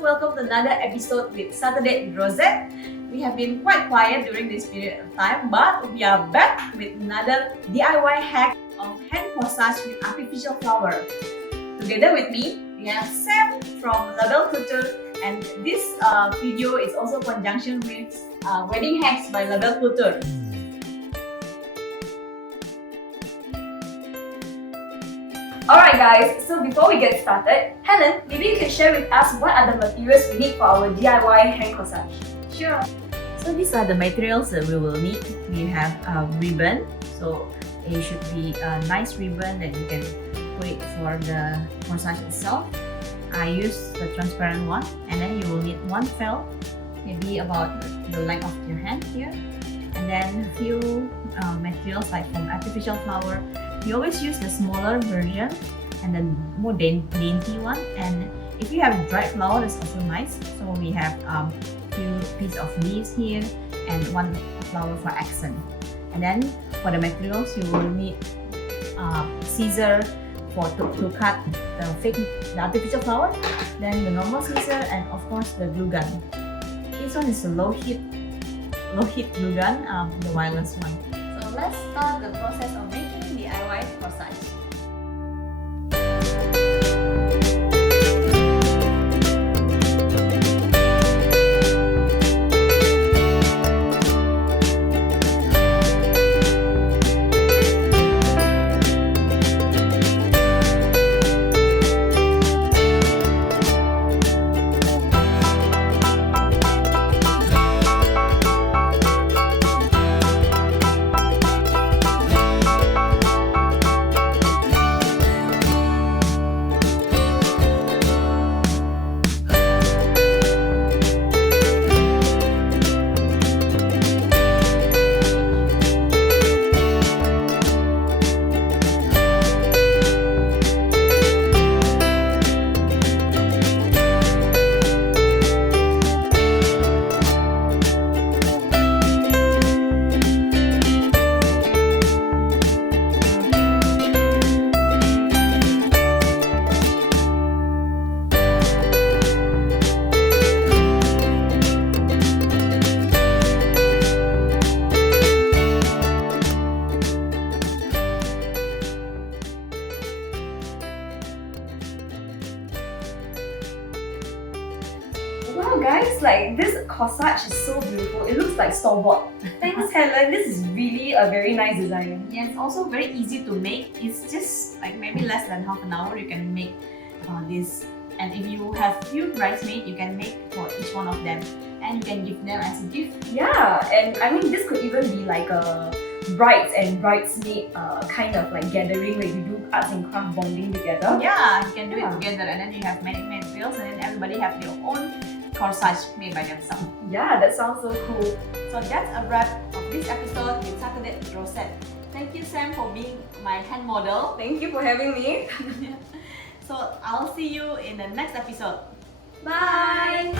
welcome to another episode with SaturDate with Rosette. We have been quite quiet during this period of time, but we are back with another DIY hack of hand corsage with artificial flower. Together with me, we have Sam from Belle Couture, and this video is also conjunction with wedding hacks by Belle Couture. Alright guys, so before we get started, Helen, maybe you can share with us what are the materials we need for our DIY hand corsage. Sure. So these are the materials that we will need. We have a ribbon, so it should be a nice ribbon that you can put it for the corsage itself. I use the transparent one, and then you will need one felt, maybe about the length of your hand here, and then a few materials like from artificial flower. We always use the smaller version and the more dainty one. And if you have dried flower, that's also nice. So we have few pieces of leaves here and one flower for accent. And then for the materials, you will need scissor to cut the artificial flower, then the normal scissor, and of course the glue gun. This one is a low heat glue gun, the wireless one. So let's start the process of making DIY corsage. Wow guys, like this corsage is so beautiful. It looks like store-bought. Thanks Helen, this is really a very nice design. Yeah, it's also very easy to make. It's just like maybe less than half an hour you can make this. And if you have few bridesmaids, you can make for each one of them, and you can give them as a gift. Yeah, and I mean this could even be like a brides and bridesmaid kind of like gathering where you do arts and craft bonding together. Yeah, you can do it together, and then you have many materials, and then everybody have their own corsage made by themselves. Yeah, that sounds so cool. So that's a wrap of this episode with SaturDate with Rosette. Thank you Sam for being my hand model. Thank you for having me. So I'll see you in the next episode. Bye!